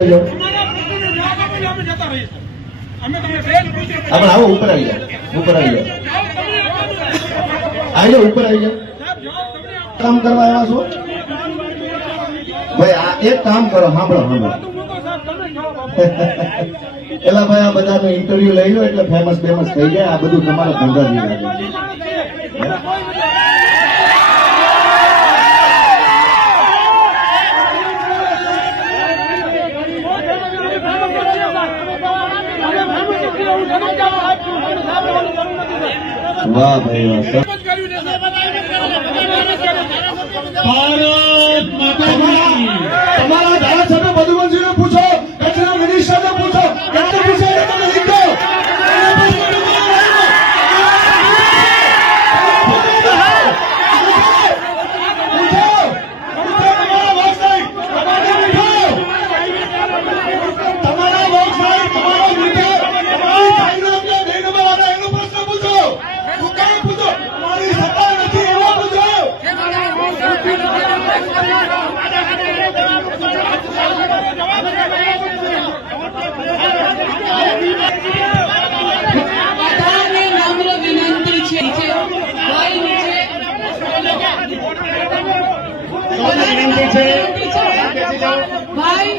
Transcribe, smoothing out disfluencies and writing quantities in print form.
આપણે આવો ઉપર આવી જાય ઉપર આવી જાઓ કામ કરવા આવ્યા છો ભાઈ? આ એક કામ કરો, સાંભળો એલા ભાઈ, આ બધાનો ઇન્ટરવ્યુ લઈ લો એટલે ફેમસ થઈ જાય. આ બધું તમારા ધંધા થી લાગે. વાહ ભાઈ વાહ. તમારા ધારાસભ્ય મધુબનસિંહને પૂછો, કચરા મિનિસ્ટરને પૂછો, તમે લીધો ભાઈ